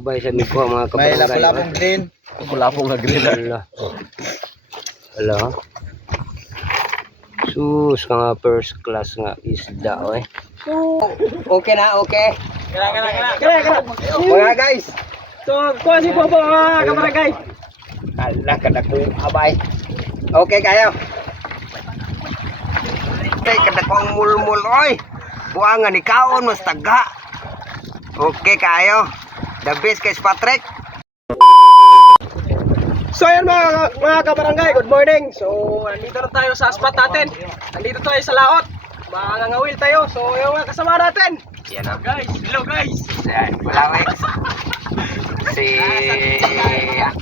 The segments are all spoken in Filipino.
Ubay sa miko mga May kabarangay. lapong green. Lapong na green. Wala. Sus nga first class nga isda oy. Okay na, okay. Kaya. Mga guys. So, kuha si Bobo mga kabarangay. Ala kada ko abay. Okay kayo. Okay kada ko ang mulmul oy. Buangan ni kaon mas taga. Okay kayo. The best kay Patrick. So ayan mga kabarangay, good morning. So nandito na tayo sa spot natin. Nandito tayo sa laot. Mangangawil tayo. So yung mga kasama natin. Yan na. Guys, hello guys. Yan, Malawit.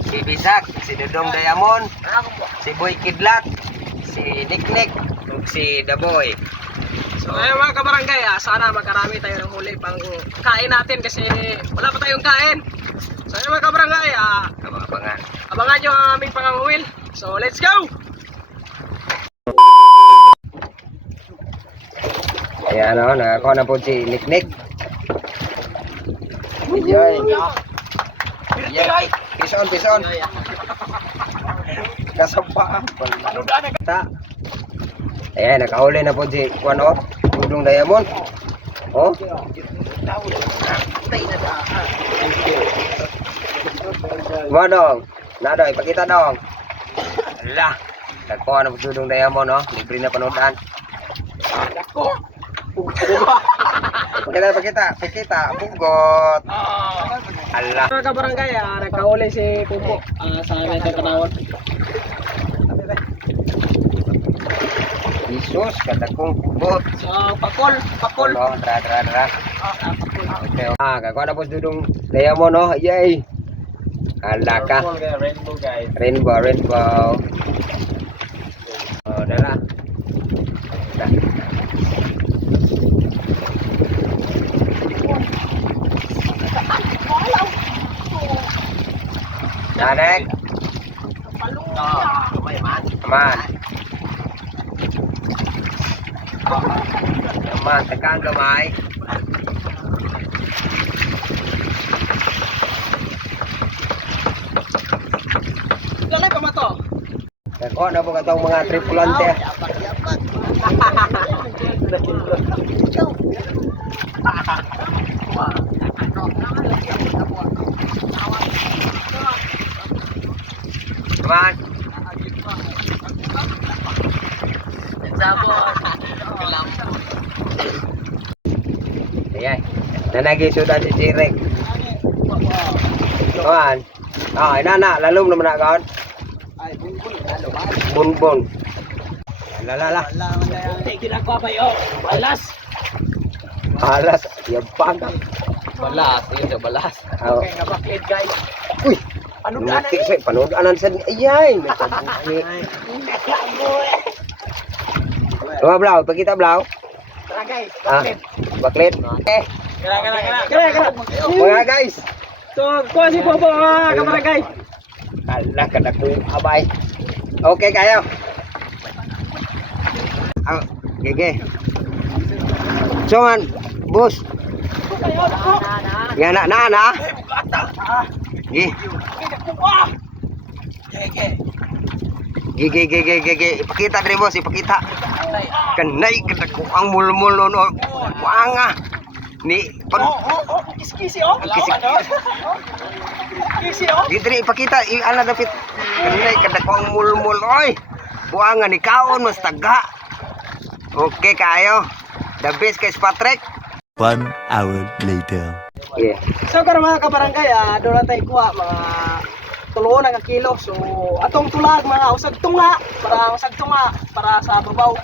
Si Bisak, si Dudong Diamond, si Boy Kidlat, si Niknik, ug si The Boy. So ayun mga kabarangay, sana magkarami tayo ng huli pang kain natin kasi wala pa tayong kain. So ayun mga kabarangay, Abangan. abangan nyo ang aming pangangawil. So let's go! Ayan o, nakakuha na po si Niknik. Ayan. Ayan. Pison. Kasapa. Ta. Ayan, nakahuli na po si Juan o. Dudong Diamond. O. Mo dong. Nado, ipakita dong. Ala. Nagkuha na po si Dudong Diamond o. Libre na panudan. Pakita. Pugot. Allah. Mga kabarangay, nagkahuli si Pumpo sa natin panahon. Isus, kadakong pugot. So pakol. Oh, dra. Okay. Kakuha na po si Dudong Diamond o. Yay. Allah ka. Rainbow guys. Rainbow. Oh, dala. Nanek. Aman, tekan gamay. Lalay pa mato. Dako na po katong mga tripulante. Aman. Ayan. Nanagi sudah si Jirek. Aman. Inana, lalom naman na kaon. Bunbon. Lala. Ginagawa ba yun? Balas. Alas, yabang. Balas, yun sa balas. Oh. Okay nga bakit guys. Uy, Ano nati sa panood-anan sa ayay. Mga blaw, pagkita blaw. Tara guys, Baklit. Okay. Kaya. Mga guys. So kuha si Bobo mga kabarangay. Ala ka na kung abay. Okay kayo. Gege. So man, boss. Yan na. Gi. Gigi. Ipakita diri boss, ipakita. Kanay kada ko ang mulmul no. Wanga. Ni pag Kisi oh. Gidri ipakita ana dapit. Kanay kada ko ang mulmul oy. Buanga ni kaon mas taga. Okay kayo. The best kay Patrick. 1 hour later. Yeah. So karon mga kabarangay, doon tayo kuha mga tulo na kilo. So atong tulag mga usag tunga para sa babaw.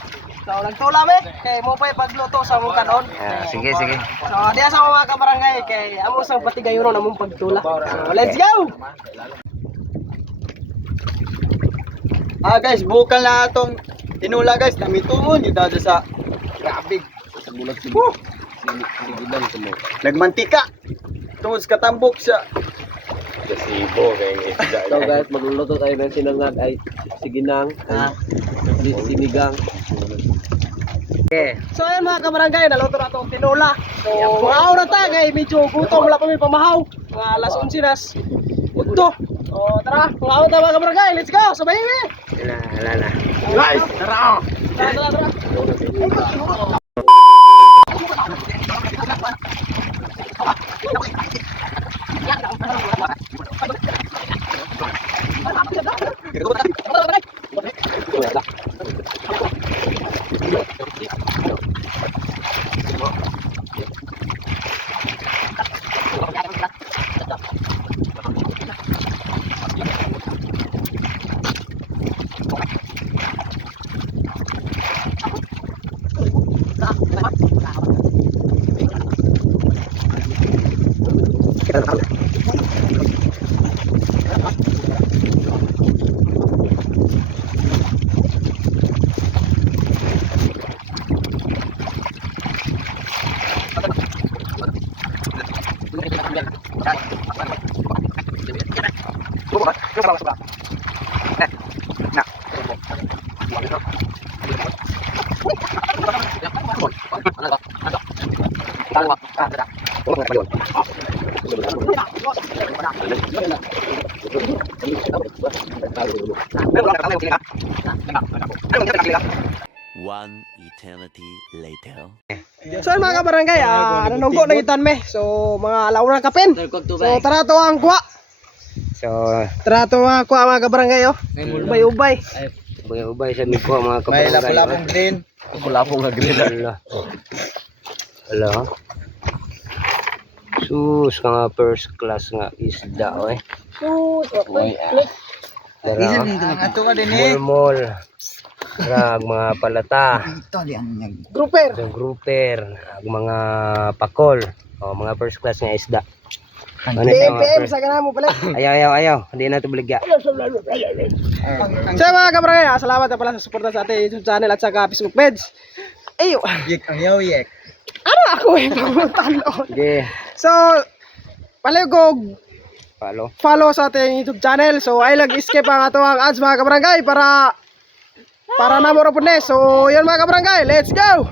So nagtula me kay mo pa pagluto sa mong kanon. Sige. So diya sa mga kabarangay kay amo sang patigayon na mong pagtula. So let's go. Guys, bukal na atong tinula guys, namitungon yung dada sa grabe. Sa bulag sila. Nagmantika. Tungod sa katambok siya. So guys, magluluto tayo ng sinangag ay siginang, sinigang. Okay. So ayun mga kabarangay, naluto na itong tinola. So maaw na ta kay medyo gutom, wala pa may pamahaw. Mga alas 11 nas. Udto. O tara, mga auto mga kabarangay, let's go. Sabay mi. Ala. Guys, tara! Tara. One eternity later. So mga kabarangay, nanunggo na itan me. So mga alauna kapin. So tara to ang kuha. So, Tara to ang kuha mga kabarangay oh. Ubay-ubay. ubay sa miko mga May kabarangay. lapong green. Lapong nga green. Ala. Sus nga first class nga isda oy. Dara. Ang ato ka din eh. Mulmul. Rag mga palata. Grouper. Yung grouper, ag mga pakol. O mga first class nga isda. Ano siya mga BPM first? sa kanamo pala. Ayaw. Hindi na ito baligya. So mga kabarangay, salamat na pala sa suporta sa ating YouTube channel at sa Facebook page. Ayo. Yek ang yaw yek. Ano ako eh pamutan. Sige, So pala ko follow. sa ating YouTube channel. So ay lag-skip ang ato ang ads mga kabarangay para namoro po ne. So yun mga kabarangay, let's go!